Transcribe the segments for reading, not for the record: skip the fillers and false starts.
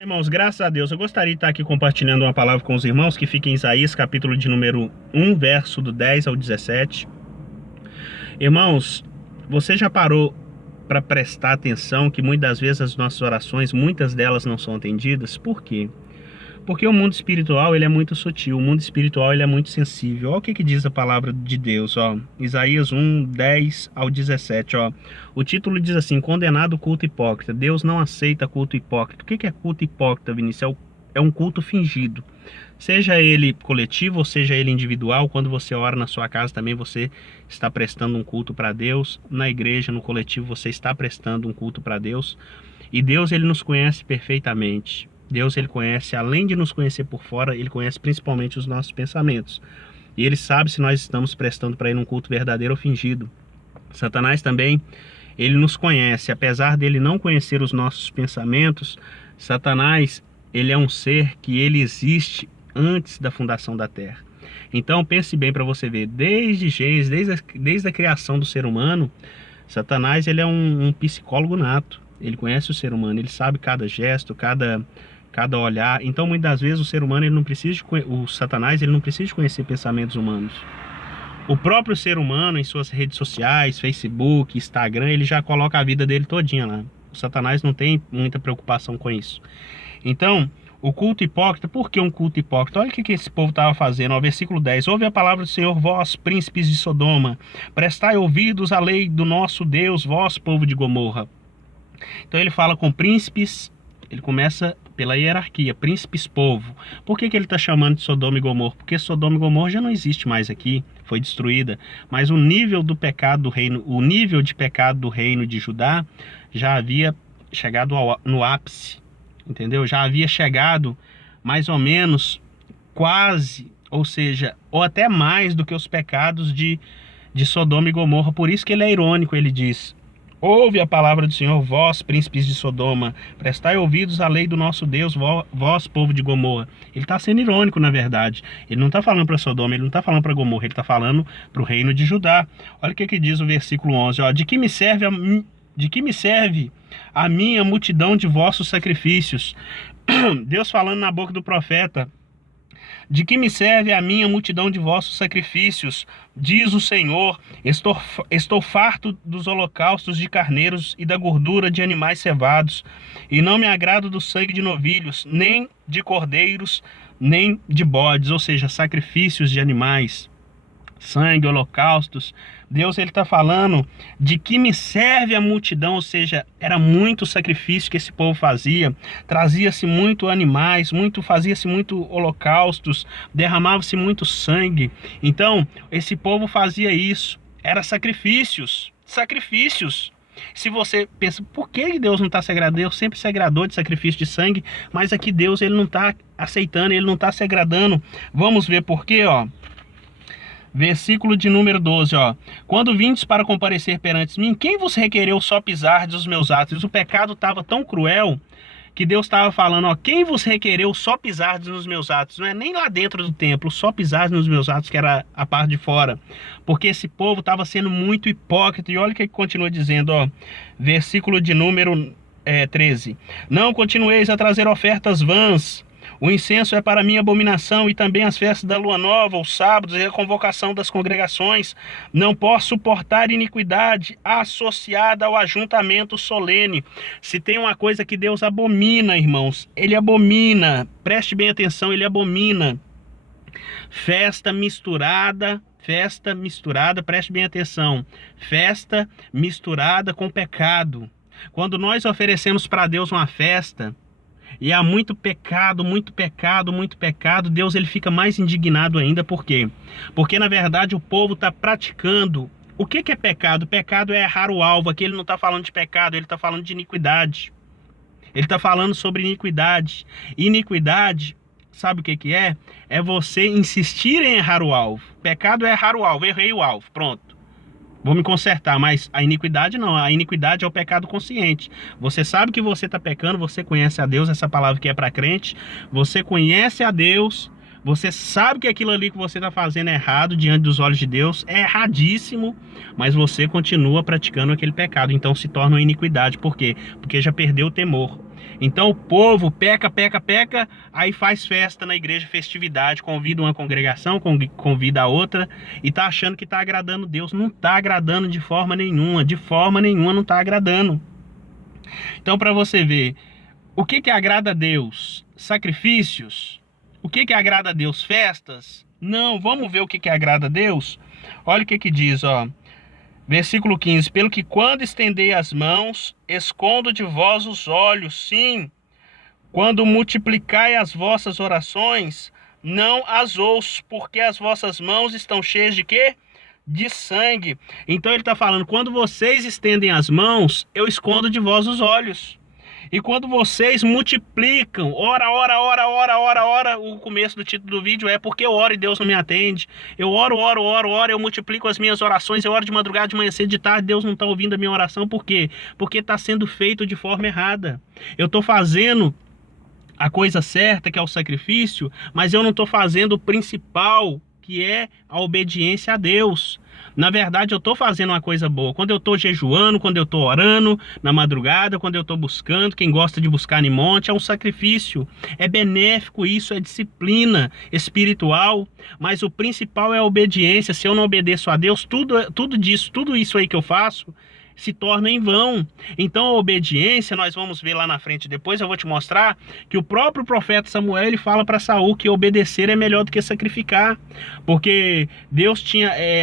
Irmãos, graças a Deus, eu gostaria de estar aqui compartilhando uma palavra com os irmãos que fica em Isaías, capítulo de número 1, verso do 10 ao 17. Irmãos, você já parou para prestar atenção que muitas das vezes as nossas orações, muitas delas não são atendidas? Por quê? Porque o mundo espiritual, ele é muito sutil, o mundo espiritual, ele é muito sensível. Olha o que diz a palavra de Deus, ó. Isaías 1, 10 ao 17, ó. O título diz assim: condenado o culto hipócrita. Deus não aceita culto hipócrita. O que é culto hipócrita, Vinícius? É um culto fingido. Seja ele coletivo ou seja ele individual, quando você ora na sua casa também você está prestando um culto para Deus. Na igreja, no coletivo, você está prestando um culto para Deus. E Deus, ele nos conhece perfeitamente. Deus, ele conhece, além de nos conhecer por fora, ele conhece principalmente os nossos pensamentos. E ele sabe se nós estamos prestando para ele um culto verdadeiro ou fingido. Satanás também, ele nos conhece. Apesar dele não conhecer os nossos pensamentos, Satanás, ele é um ser que ele existe antes da fundação da terra. Então pense bem para você ver, desde Gênesis, desde a criação do ser humano, Satanás, ele é um psicólogo nato. Ele conhece o ser humano, ele sabe cada gesto, cada olhar. Então muitas das vezes o ser humano, ele não precisa o Satanás, ele não precisa de conhecer pensamentos humanos. O próprio ser humano, em suas redes sociais, Facebook, Instagram, ele já coloca a vida dele todinha lá. O Satanás não tem muita preocupação com isso. Então, o culto hipócrita, por que um culto hipócrita? Olha o que esse povo estava fazendo, ó, versículo 10. Ouve a palavra do Senhor, vós, príncipes de Sodoma, prestai ouvidos à lei do nosso Deus, vós, povo de Gomorra. Então ele fala com príncipes, ele começa pela hierarquia, príncipes, povo. Por que ele está chamando de Sodoma e Gomorra? Porque Sodoma e Gomorra já não existe mais aqui, foi destruída. Mas o nível do pecado do reino, o nível de pecado do reino de Judá já havia chegado no ápice, entendeu? Já havia chegado mais ou menos quase, ou seja, ou até mais do que os pecados de Sodoma e Gomorra. Por isso que ele é irônico, ele diz: ouve a palavra do Senhor, vós, príncipes de Sodoma, prestai ouvidos à lei do nosso Deus, vós, povo de Gomorra. Ele está sendo irônico, na verdade. Ele não está falando para Sodoma, ele não está falando para Gomorra, ele está falando para o reino de Judá. Olha o que diz o versículo 11, ó. De que me serve a minha multidão de vossos sacrifícios? Deus falando na boca do profeta. De que me serve a minha multidão de vossos sacrifícios? Diz o Senhor: estou farto dos holocaustos de carneiros e da gordura de animais cevados, e não me agrado do sangue de novilhos, nem de cordeiros, nem de bodes, ou seja, sacrifícios de animais, sangue, holocaustos. Deus, ele está falando de que me serve a multidão, ou seja, era muito sacrifício que esse povo fazia, trazia-se muito animais, fazia-se muito holocaustos, derramava-se muito sangue. Então, esse povo fazia isso, era sacrifícios. Se você pensa, por que Deus não está se agradando? Deus sempre se agradou de sacrifício de sangue, mas aqui Deus, ele não está aceitando, ele não está se agradando. Vamos ver por quê, ó. Versículo de número 12, ó. Quando vindes para comparecer perante mim, quem vos requereu só pisardes os meus atos? O pecado estava tão cruel que Deus estava falando, ó, quem vos requereu só pisardes nos meus atos? Não é nem lá dentro do templo, só pisardes nos meus atos, que era a parte de fora. Porque esse povo estava sendo muito hipócrita. E olha o que continua dizendo, ó. Versículo de número 13. Não continueis a trazer ofertas vãs. O incenso é para mim abominação, e também as festas da lua nova, os sábados e a convocação das congregações. Não posso suportar iniquidade associada ao ajuntamento solene. Se tem uma coisa que Deus abomina, irmãos, ele abomina. Preste bem atenção, ele abomina. Festa misturada, preste bem atenção. Festa misturada com pecado. Quando nós oferecemos para Deus uma festa, e há muito pecado, Deus, ele fica mais indignado ainda. Por quê? Porque na verdade o povo está praticando. O que é pecado? Pecado é errar o alvo. Aqui ele não está falando de pecado, ele está falando de iniquidade. Ele está falando sobre iniquidade. Iniquidade, sabe o que é? É você insistir em errar o alvo. Pecado é errar o alvo, errei o alvo, pronto. Vou me consertar, mas a iniquidade não. A iniquidade é o pecado consciente. Você sabe que você está pecando, você conhece a Deus, essa palavra que é para crente. Você conhece a Deus, você sabe que aquilo ali que você está fazendo é errado diante dos olhos de Deus, é erradíssimo, mas você continua praticando aquele pecado. Então se torna uma iniquidade. Por quê? Porque já perdeu o temor. Então o povo peca, aí faz festa na igreja, festividade, convida uma congregação, convida a outra, e tá achando que tá agradando Deus. Não tá agradando de forma nenhuma não tá agradando. Então, para você ver, o que agrada a Deus? Sacrifícios? O que agrada a Deus? Festas? Não, vamos ver o que agrada a Deus? Olha o que diz, ó. Versículo 15, pelo que quando estendei as mãos, escondo de vós os olhos, sim. Quando multiplicai as vossas orações, não as ouço, porque as vossas mãos estão cheias de quê? De sangue. Então ele está falando, quando vocês estendem as mãos, eu escondo de vós os olhos. E quando vocês multiplicam, ora, o começo do título do vídeo é porque eu oro e Deus não me atende. Eu oro, eu multiplico as minhas orações, eu oro de madrugada, de manhã cedo, de tarde, Deus não está ouvindo a minha oração. Por quê? Porque está sendo feito de forma errada. Eu estou fazendo a coisa certa, que é o sacrifício, mas eu não estou fazendo o principal, que é a obediência a Deus. Na verdade, eu estou fazendo uma coisa boa. Quando eu estou jejuando, quando eu estou orando na madrugada, quando eu estou buscando, quem gosta de buscar em monte, é um sacrifício. É benéfico isso, é disciplina espiritual. Mas o principal é a obediência. Se eu não obedeço a Deus, tudo isso aí que eu faço se torna em vão. Então a obediência, nós vamos ver lá na frente depois, eu vou te mostrar que o próprio profeta Samuel, ele fala para Saul que obedecer é melhor do que sacrificar, porque Deus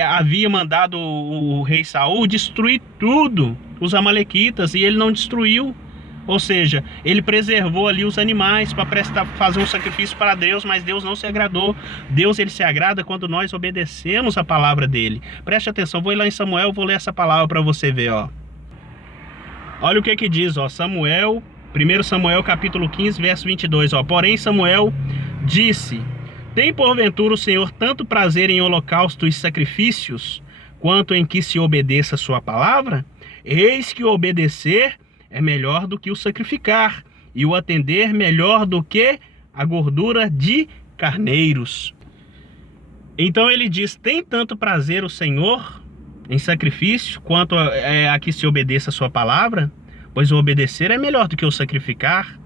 havia mandado o rei Saul destruir tudo, os amalequitas, e ele não destruiu. Ou seja, ele preservou ali os animais para fazer um sacrifício para Deus, mas Deus não se agradou. Deus, ele se agrada quando nós obedecemos a palavra dele. Preste atenção, vou ir lá em Samuel, vou ler essa palavra para você ver, ó. Olha o que diz, ó, Samuel, 1 Samuel capítulo 15, verso 22, ó. Porém Samuel disse, tem porventura o Senhor tanto prazer em holocausto e sacrifícios, quanto em que se obedeça a sua palavra? Eis que o obedecer é melhor do que o sacrificar, e o atender melhor do que a gordura de carneiros. Então ele diz, tem tanto prazer o Senhor em sacrifício, quanto a que se obedeça a sua palavra? Pois o obedecer é melhor do que o sacrificar,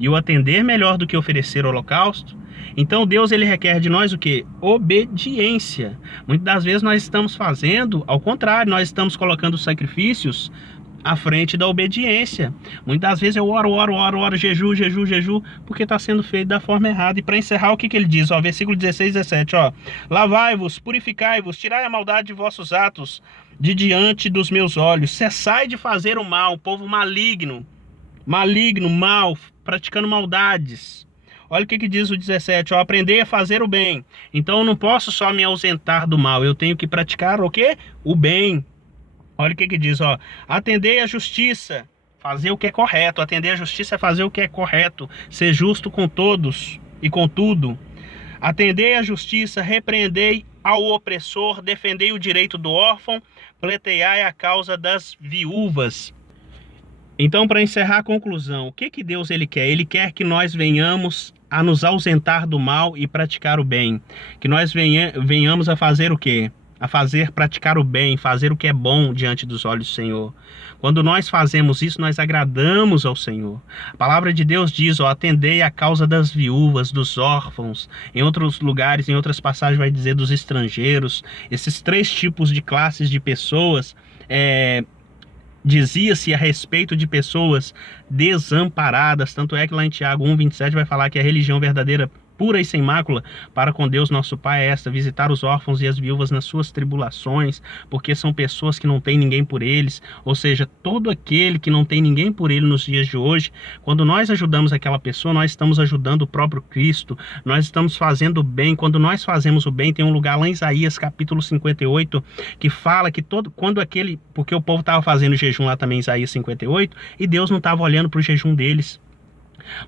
e o atender melhor do que oferecer holocausto. Então Deus, ele requer de nós o quê? Obediência. Muitas das vezes nós estamos fazendo ao contrário, nós estamos colocando os sacrifícios à frente da obediência. Muitas vezes eu oro, jejum, porque está sendo feito da forma errada. E para encerrar, o que ele diz? Ó, versículo 16 e 17, ó. Lavai-vos, purificai-vos, tirai a maldade de vossos atos de diante dos meus olhos. Cessai de fazer o mal, povo maligno, mal, praticando maldades. Olha o que diz o 17, ó, aprendei a fazer o bem. Então eu não posso só me ausentar do mal, eu tenho que praticar o quê? O bem. Olha o que diz, ó, atendei a justiça, fazer o que é correto. Atender a justiça é fazer o que é correto, ser justo com todos e com tudo. Atendei a justiça, repreendei ao opressor, defendei o direito do órfão, pleiteai a causa das viúvas. Então, para encerrar a conclusão, o que Deus ele quer? Ele quer que nós venhamos a nos ausentar do mal e praticar o bem. Que nós venhamos a fazer o quê? Praticar o bem, fazer o que é bom diante dos olhos do Senhor. Quando nós fazemos isso, nós agradamos ao Senhor. A palavra de Deus diz, ó, atendei a causa das viúvas, dos órfãos. Em outros lugares, em outras passagens vai dizer dos estrangeiros. Esses três tipos de classes de pessoas, dizia-se a respeito de pessoas desamparadas. Tanto é que lá em Tiago 1:27 vai falar que a religião verdadeira, pura e sem mácula para com Deus nosso Pai é esta: visitar os órfãos e as viúvas nas suas tribulações, porque são pessoas que não têm ninguém por eles. Ou seja, todo aquele que não tem ninguém por ele nos dias de hoje, quando nós ajudamos aquela pessoa, nós estamos ajudando o próprio Cristo, nós estamos fazendo o bem. Quando nós fazemos o bem, tem um lugar lá em Isaías capítulo 58 que fala que porque o povo estava fazendo jejum lá também em Isaías 58, e Deus não estava olhando para o jejum deles.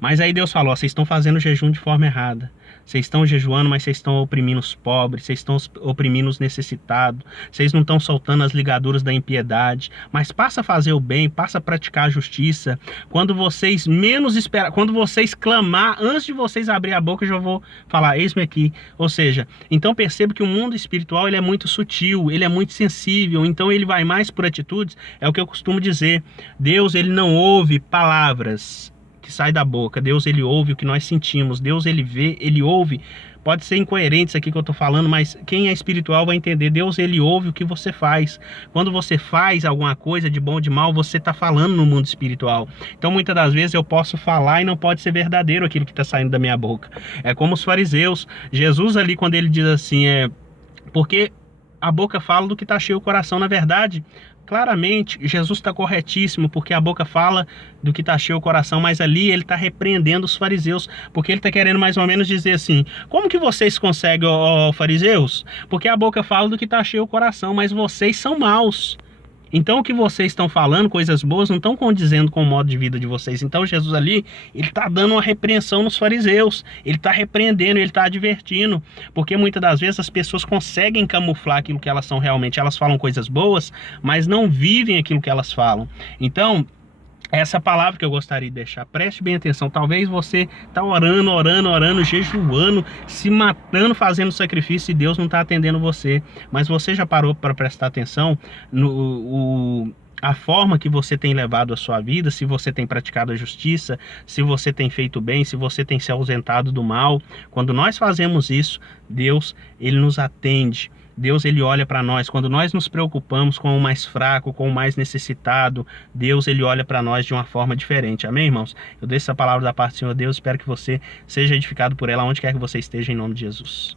Mas aí Deus falou, vocês estão fazendo jejum de forma errada. Vocês estão jejuando, mas vocês estão oprimindo os pobres, vocês estão oprimindo os necessitados, vocês não estão soltando as ligaduras da impiedade. Mas passa a fazer o bem, passa a praticar a justiça. Quando vocês menos esperar, quando vocês clamar, antes de vocês abrir a boca, eu já vou falar, eis-me aqui. Ou seja, então perceba que o mundo espiritual ele é muito sutil, ele é muito sensível, então ele vai mais por atitudes. É o que eu costumo dizer, Deus ele não ouve palavras que sai da boca. Deus, ele ouve o que nós sentimos. Deus, ele vê, ele ouve. Pode ser incoerente isso aqui que eu tô falando, mas quem é espiritual vai entender. Deus, ele ouve o que você faz. Quando você faz alguma coisa de bom ou de mal, você tá falando no mundo espiritual. Então, muitas das vezes eu posso falar e não pode ser verdadeiro aquilo que tá saindo da minha boca. É como os fariseus. Jesus ali, quando ele diz assim, porque a boca fala do que tá cheio o coração, na verdade. Claramente, Jesus está corretíssimo, porque a boca fala do que está cheio o coração, mas ali ele está repreendendo os fariseus, porque ele está querendo mais ou menos dizer assim, como que vocês conseguem, ó fariseus? Porque a boca fala do que está cheio o coração, mas vocês são maus. Então o que vocês estão falando, coisas boas, não estão condizendo com o modo de vida de vocês. Então Jesus ali, ele está dando uma repreensão nos fariseus, ele está repreendendo, ele está advertindo, porque muitas das vezes as pessoas conseguem camuflar aquilo que elas são realmente. Elas falam coisas boas, mas não vivem aquilo que elas falam. Então, essa palavra que eu gostaria de deixar, preste bem atenção. Talvez você está orando, jejuando, se matando, fazendo sacrifício e Deus não está atendendo você. Mas você já parou para prestar atenção a forma que você tem levado a sua vida, se você tem praticado a justiça, se você tem feito bem, se você tem se ausentado do mal? Quando nós fazemos isso, Deus, ele nos atende. Deus, ele olha para nós. Quando nós nos preocupamos com o mais fraco, com o mais necessitado, Deus, ele olha para nós de uma forma diferente. Amém, irmãos? Eu deixo essa palavra da parte do Senhor Deus. Espero que você seja edificado por ela, onde quer que você esteja, em nome de Jesus.